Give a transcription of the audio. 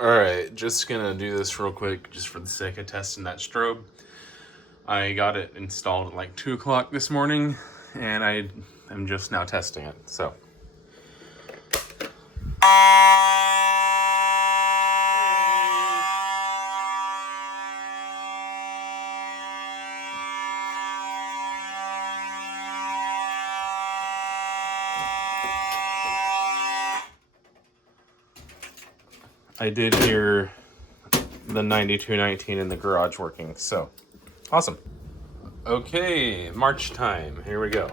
Alright, just gonna do this real quick just for the sake of testing that strobe. I got it installed at like 2 o'clock this morning and I am just now testing it, so. I did hear the 9219 in the garage working, so awesome. Okay, March time, here we go.